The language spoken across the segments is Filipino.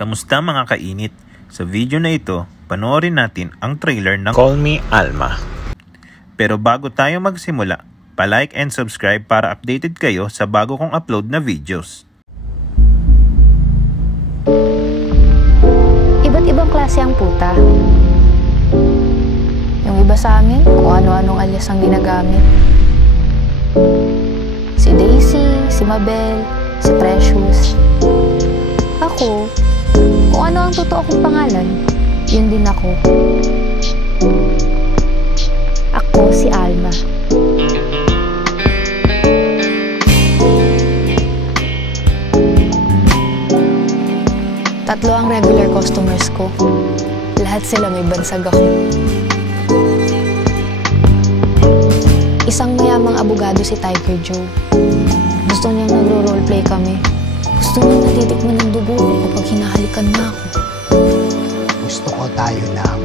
Kamusta mga kainit? Sa video na ito, panoorin natin ang trailer ng Call Me Alma. Pero bago tayo magsimula, pa-like and subscribe para updated kayo sa bago kong upload na videos. Iba't ibang klase ang puta. Yung iba sa amin, kung ano-anong alias ang ginagamit. Si Daisy, si Mabel, si Precious. Ako, kung ano ang totoo kong pangalan, yun din ako. Ako si Alma. Tatlo ang regular customers ko. Lahat sila may bansag ako. Isang mayamang abogado si Tiger Joe. Gusto niyang nagro-roleplay kami. Gusto niyang natitikman ng dugo kapag hinahalikan na ako. Gusto ko tayo lang.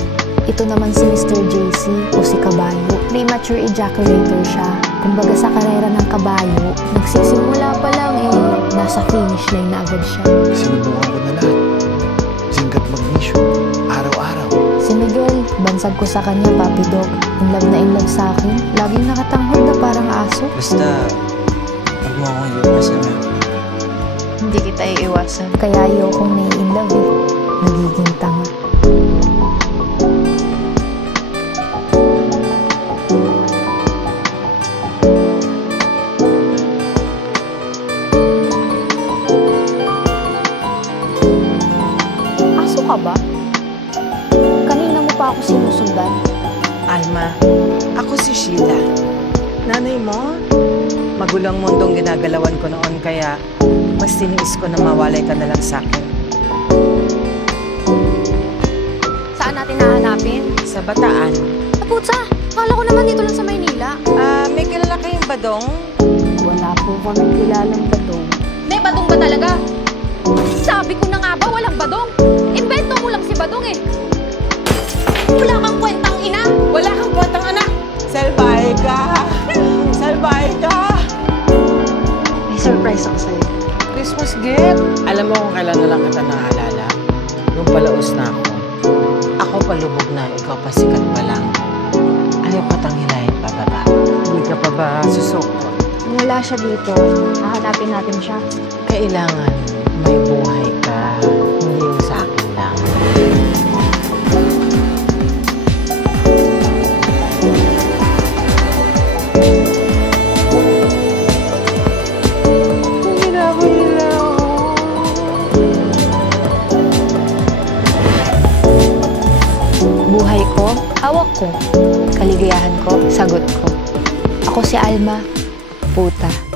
Ito naman si Mr. JC o si Kabayo. Premature ejaculator siya. Kumbaga sa karera ng kabayo, nagsisimula pa lang nasa finish line na agad siya. Sinubukan ko na lahat. Singkat mag-mission. Araw-araw. Si Miguel, bansag ko sa kanya, puppy dog. In love sa akin. Laging nakatanghod na parang aso. Basta, huwag mo akong iwasan na. Hindi kita iiwasan. Kaya ayokong nai-in love Nagiging tanga. Aso ka ba? Kanina mo pa ako sinusundan. Alma, ako si Sheila. Nanay mo, magulang mundong ginagalawan ko noon kaya mas tiniis ko na mawalay ka na lang sa akin. Saan natin nahanapin? Sa Bataan. Putsa! Akala ko naman dito lang sa Maynila. May kilala kayong badong? Wala po kaming kilalang badong. May badong ba talaga? Sabi ko na nga ba walang badong? Invento mo lang si badong eh. Wala kang kwentang ina. Wala kang kwentang anak! Salbahe ka! Salbahe ka! May surprise ako sa'yo. Christmas gift! Alam mo kung kailan na lang kita naalala? Nung palaos na ako. Ako palubog na, ikaw pasikat pa lang. Ayaw ka tang hilahin pababa. Hindi ka pa ba susukot? Kung wala siya dito, hahanapin natin siya. Kailangan may buhay ka, hindi yung sa akin lang. Buhay ko, hawak ko. Kaligayahan ko, sagot ko. Ako si Alma, puta.